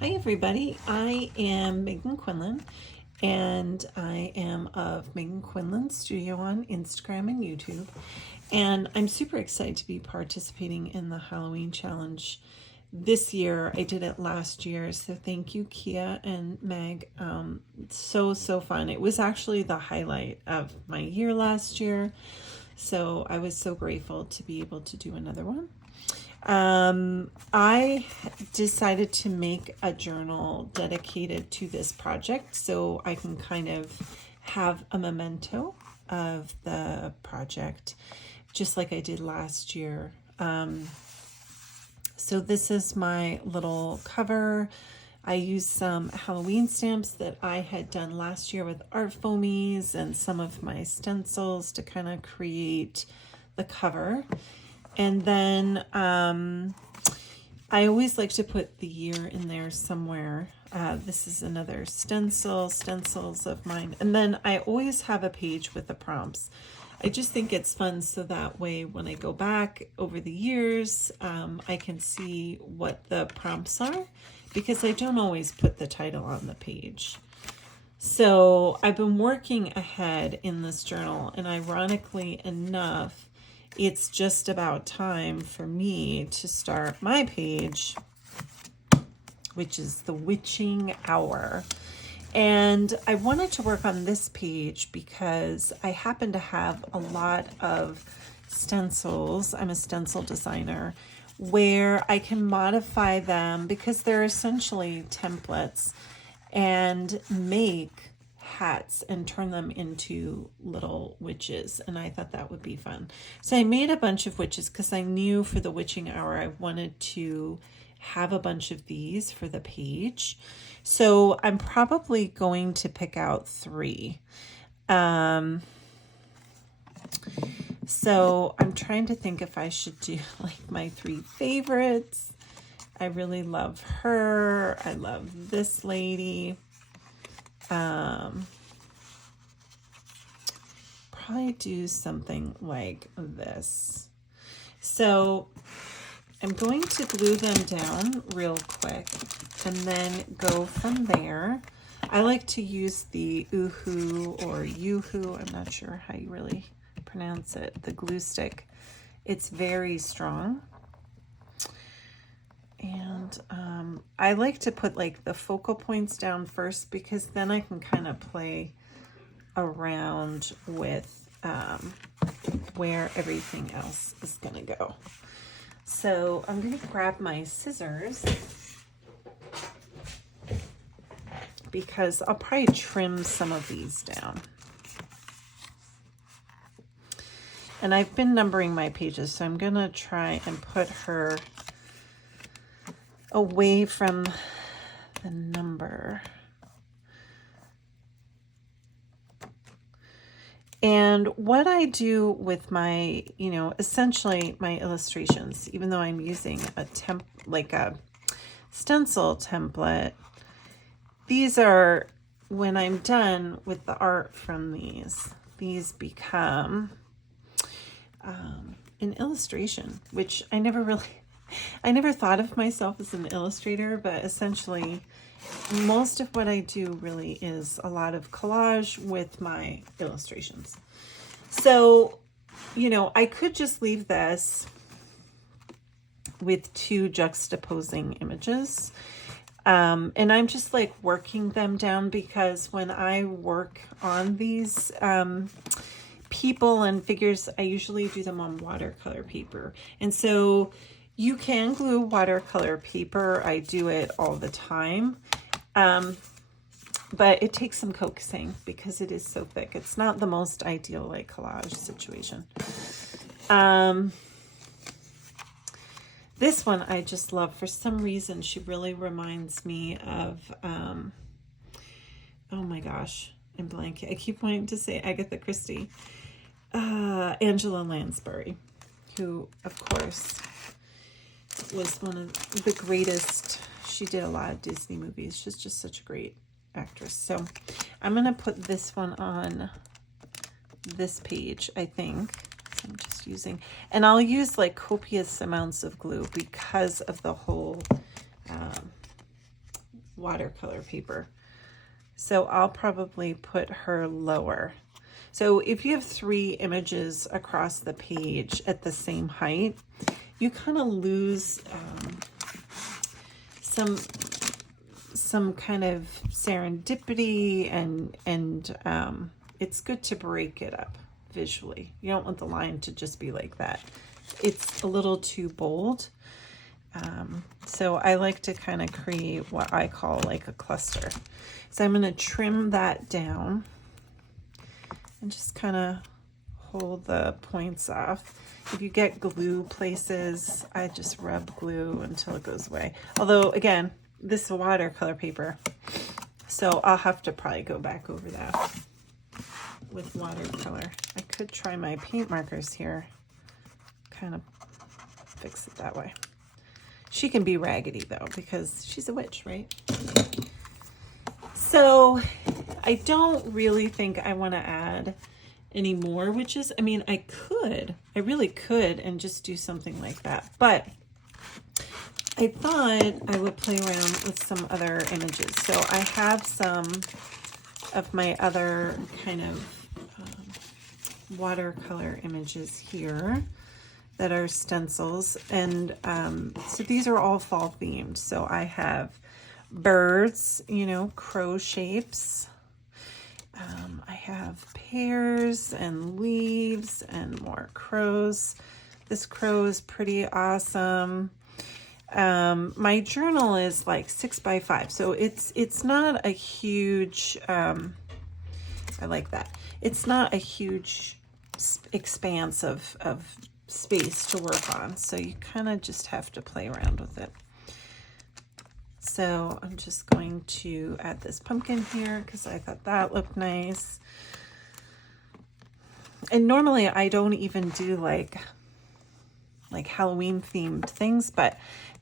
Hi everybody, I am Megan Quinlan and I am of Megan Quinlan Studio on Instagram and YouTube, and I'm super excited to be participating in the Halloween challenge this year. I did it last year, so thank you Kia and Meg. So fun. It was actually the highlight of my year last year, so I was so grateful to be able to do another one. I decided to make a journal dedicated to this project so I can kind of have a memento of the project, just like I did last year. So this is my little cover. I used some Halloween stamps that I had done last year with art foamies and some of my stencils to kind of create the cover. And then I always like to put the year in there somewhere. This is another stencils of mine. And then I always have a page with the prompts. I just think it's fun, so that way when I go back over the years, I can see what the prompts are, because I don't always put the title on the page. So I've been working ahead in this journal, and ironically enough, it's just about time for me to start my page, which is the witching hour. And I wanted to work on this page because I happen to have a lot of stencils. I'm a stencil designer, where I can modify them because they're essentially templates, and make hats and turn them into little witches, and I thought that would be fun. So I made a bunch of witches because I knew for the witching hour I wanted to have a bunch of these for the page. So I'm probably going to pick out 3. So I'm trying to think if I should do like my 3 favorites. I really love her. I love this lady. Probably do something like this. So I'm going to glue them down real quick and then go from there. I like to use the Uhu or Yuhu, I'm not sure how you really pronounce it, the glue stick. It's very strong. And I like to put like the focal points down first, because then I can kind of play around with where everything else is going to go. So I'm going to grab my scissors, because I'll probably trim some of these down. And I've been numbering my pages, so I'm going to try and put her away from the number. And what I do with my, essentially my illustrations, even though I'm using a stencil template, these are, when I'm done with the art from these become an illustration, which I never thought of myself as an illustrator, but essentially most of what I do really is a lot of collage with my illustrations. So, I could just leave this with 2 juxtaposing images. And I'm just like working them down, because when I work on these people and figures, I usually do them on watercolor paper. And so you can glue watercolor paper. I do it all the time. But it takes some coaxing because it is so thick. It's not the most ideal like collage situation. This one I just love. For some reason, she really reminds me of, oh my gosh, I'm blanking. I keep wanting to say Agatha Christie. Angela Lansbury, who, of course, was one of the greatest. She did a lot of Disney movies. She's just such a great actress. So I'm going to put this one on this page, I think. So I'm just using, and I'll use like copious amounts of glue because of the whole watercolor paper. So I'll probably put her lower. So if you have 3 images across the page at the same height, you kind of lose some kind of serendipity, and it's good to break it up visually. You don't want the line to just be like that. It's a little too bold. So I like to kind of create what I call like a cluster. So I'm going to trim that down and just kind of hold the points off. If you get glue places, I just rub glue until it goes away. Although, again, this is watercolor paper, so I'll have to probably go back over that with watercolor. I could try my paint markers here, kind of fix it that way. She can be raggedy though, because she's a witch, right? So I don't really think I want to add any more witches. I mean, I really could, and just do something like that. But I thought I would play around with some other images. So I have some of my other kind of watercolor images here that are stencils, and so these are all fall themed. So I have birds, you know, crow shapes. I have pears and leaves and more crows. This crow is pretty awesome. My journal is like 6 by 5, so it's not a huge, I like that. It's not a huge expanse of space to work on, so you kind of just have to play around with it. So I'm just going to add this pumpkin here because I thought that looked nice. And normally I don't even do like Halloween themed things, but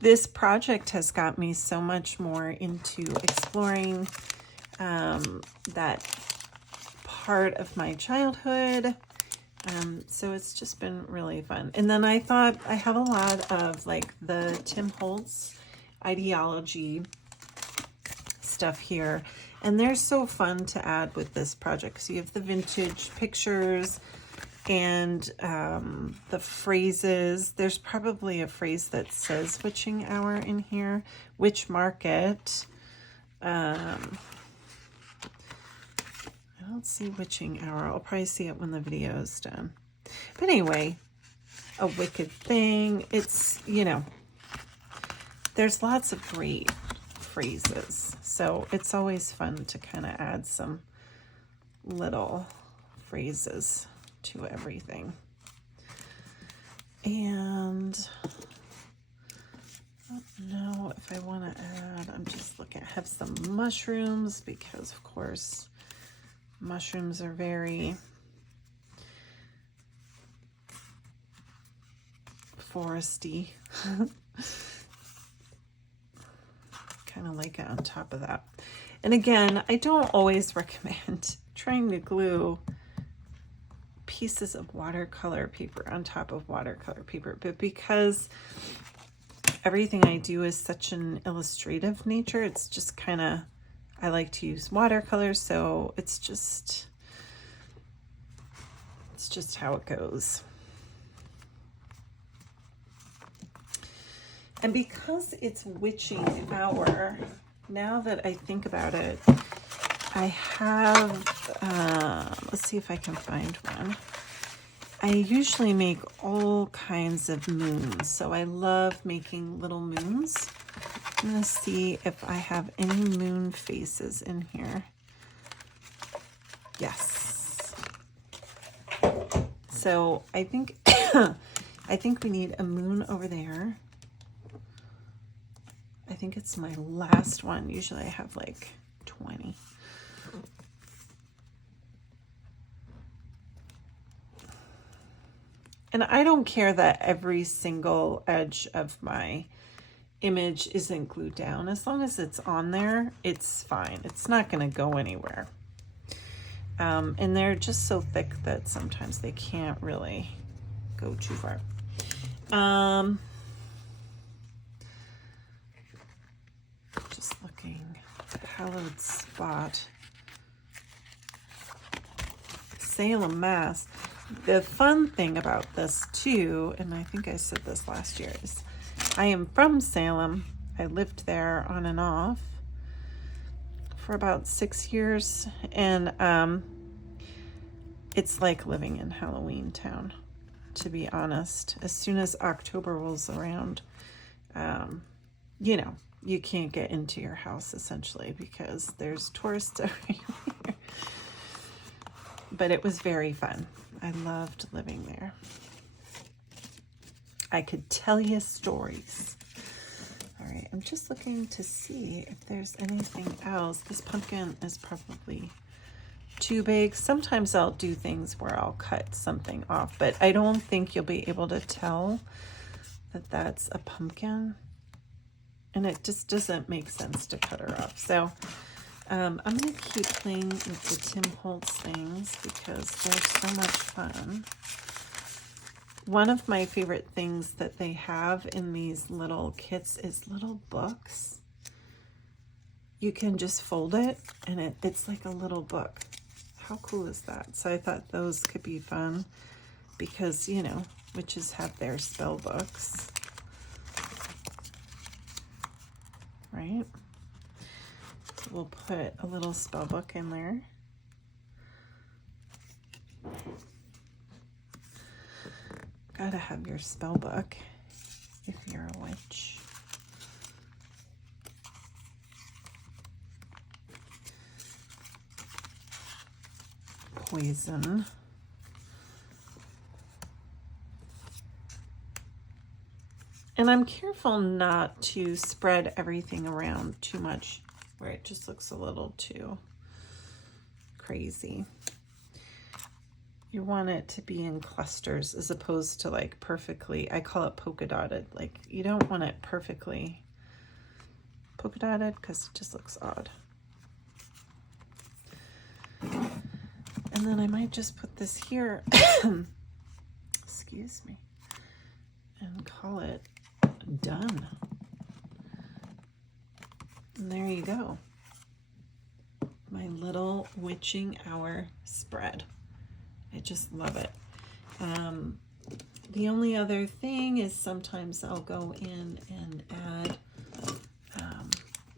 this project has got me so much more into exploring that part of my childhood. So it's just been really fun. And then I thought I have a lot of like the Tim Holtz ideology stuff here, and they're so fun to add with this project. So you have the vintage pictures and the phrases. There's probably a phrase that says witching hour in here, witch market. I don't see witching hour. I'll probably see it when the video is done. But anyway, a wicked thing. It's, you know, there's lots of great phrases. So it's always fun to kind of add some little phrases to everything. And I don't know if I want to add, I'm just looking, I have some mushrooms because of course mushrooms are very foresty. Kind of like it on top of that. And again, I don't always recommend trying to glue pieces of watercolor paper on top of watercolor paper, but because everything I do is such an illustrative nature, it's just kind of, I like to use watercolors, so it's just how it goes. And because it's witching hour, now that I think about it, I have, let's see if I can find one. I usually make all kinds of moons, so I love making little moons. I'm going to see if I have any moon faces in here. Yes. So I think I think we need a moon over there. I think it's my last one. Usually I have like 20. And I don't care that every single edge of my image isn't glued down. As long as it's on there, it's fine. It's not going to go anywhere. And they're just so thick that sometimes they can't really go too far. Just looking. hallowed spot. Salem, Mass. The fun thing about this too, and I think I said this last year, is I am from Salem. I lived there on and off for about 6 years, and it's like living in Halloween Town, to be honest. As soon as October rolls around, you know, you can't get into your house essentially because there's tourists everywhere. But it was very fun. I loved living there. I could tell you stories. All right, I'm just looking to see if there's anything else. This pumpkin is probably too big. Sometimes I'll do things where I'll cut something off, but I don't think you'll be able to tell that that's a pumpkin. And it just doesn't make sense to cut her off. So I'm going to keep playing with the Tim Holtz things because they're so much fun. One of my favorite things that they have in these little kits is little books. You can just fold it and it's like a little book. How cool is that? So I thought those could be fun because, you know, witches have their spell books, right? We'll put a little spell book in there. Gotta have your spell book if you're a witch. Poison. And I'm careful not to spread everything around too much where it just looks a little too crazy. You want it to be in clusters as opposed to like perfectly, I call it polka dotted. Like you don't want it perfectly polka dotted because it just looks odd. And then I might just put this here, excuse me, and call it done. And there you go. My little witching hour spread. I just love it. The only other thing is sometimes I'll go in and add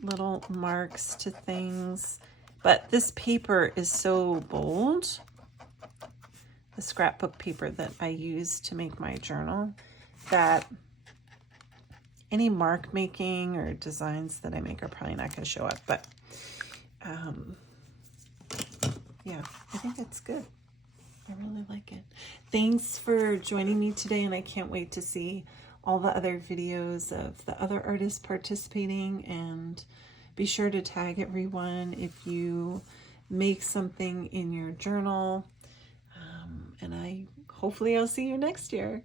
little marks to things. But this paper is so bold, the scrapbook paper that I use to make my journal, that any mark making or designs that I make are probably not going to show up. But yeah, I think it's good. I really like it. Thanks for joining me today, and I can't wait to see all the other videos of the other artists participating, and be sure to tag everyone if you make something in your journal, and hopefully I'll see you next year.